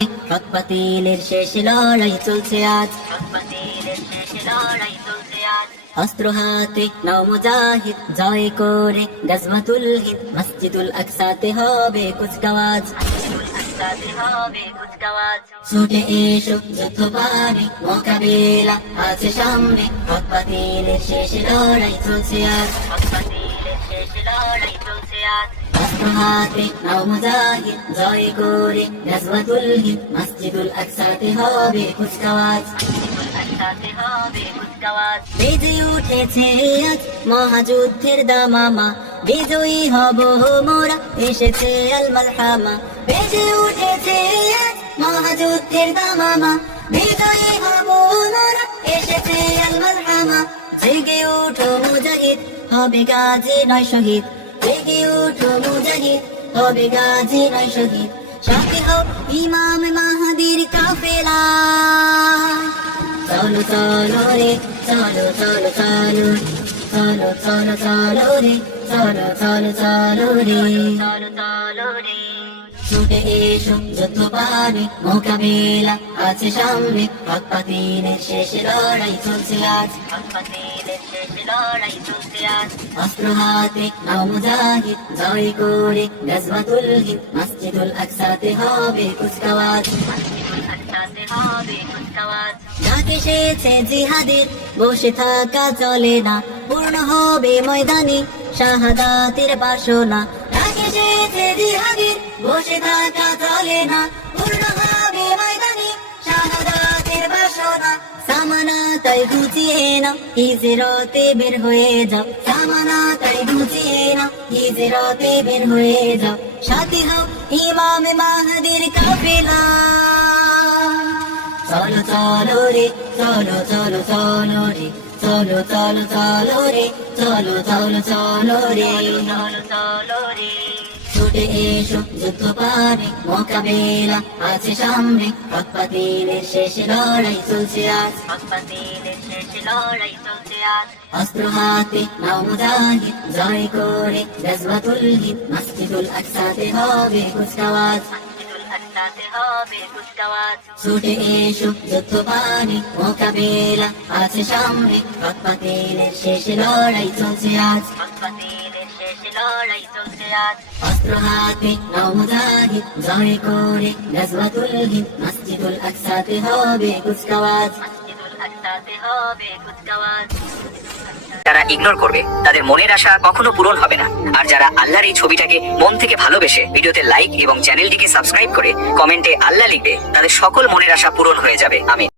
হক বাতিলের শেষ লড়াই চলছে আজ, অস্ত্র হাতে নাও মুজাহিদ, জয় করে গজওয়াতুল হিন্দ, মসজিদুল আকসাতে হবে কুচকাওয়াজ, ছুটে এসো যুদ্ধ পানে মোকাবেলা আছে সামনে, হক বাতিলের শেষ লড়াই চলছে আজ, অস্ত্র হাতে নাও মুজাহিদ, জয় করে গজওয়াতুল হিন্দ, মসজিদুল আকসাতে হবে কুচকাওয়াজ, বেজে উঠেছে আজ মহাযুদ্ধের দামামা, বিজয়ী হব মোরা, এসেছে আল মালহামা। বেজে উঠেছে আজ মহাযুদ্ধের দামামা, বিজয়ী হব মোরা, এসেছে আল মালহামা। জেগে ওঠো মুজাহিদ, হবে গাজী নয় শহীদ, জেগে ওঠো মুজাহিদ, হবে গাজী নয় শহীদ। সাথী হও ইমাম মাহাদির কাফেলা, চলো চলো রে চলো চলো চলো, চলো চলো চলো রে চলো চলো চলো রে, ছুটে এসো যুদ্ধ পানে মোকাবেলা আছে সামনে, হক বাতিলের শেষ লড়াই চলছে আজ, অস্ত্র হাতে নাও মুজাহিদ, জয় করে গজওয়াতুল হিন্দ, মসজিদুল আকসাতে হবে কুচকাওয়াজ, ডাক এসেছে জিহাদের, বসে থাকা চলে না, পূর্ণ হবে ময়দানে শাহাদাতের বাসনা। ডাক এসেছে জিহাদের, বসে থাকা চলে না, পূর্ণ হবে ময়দানে শাহাদাতের বাসনা। সামানা তাই গুছিয়ে নাও, হিজরতে বের হয়ে যাও, সামানা তাই গুছিয়ে নাও, হিজরতে বের হয়ে যাও। সাথী হও ইমাম মাহাদির কাফেলা, চলো চলো রে চলো চলো চলো রে, চলো চলো চলো রে চলো চলো চলো রে, ছুটে এসো যুদ্ধ পানে মোকাবেলা আছে সামনে, হক বাতিলের শেষ লড়াই চলছে আজ, অস্ত্র হাতে নাও মুজাহিদ, জয় করে গজওয়াতুল হিন্দ, মসজিদুল আকসাতে হবে কুচকাওয়াজ, ছুটে এসো যুদ্ধ পানে মোকাবেলা আছে সামনে, হক বাতিলের শেষ লড়াই চলছে আজ, অস্ত্র হাতে নাও মুজাহিদ, জয় করে গজওয়াতুল হিন্দ, মসজিদুল আকসাতে হবে কুচকাওয়াজ। যারা ইগনোর করবে তাদের মনের আশা কখনো পূরণ হবে না, আর যারা আল্লাহর এই ছবিটাকে মন থেকে ভালোবেসে ভিডিওতে লাইক এবং চ্যানেলটিকে সাবস্ক্রাইব করে কমেন্টে আল্লাহ লিখবে, তাদের সকল মনের আশা পূরণ হয়ে যাবে। আমিন।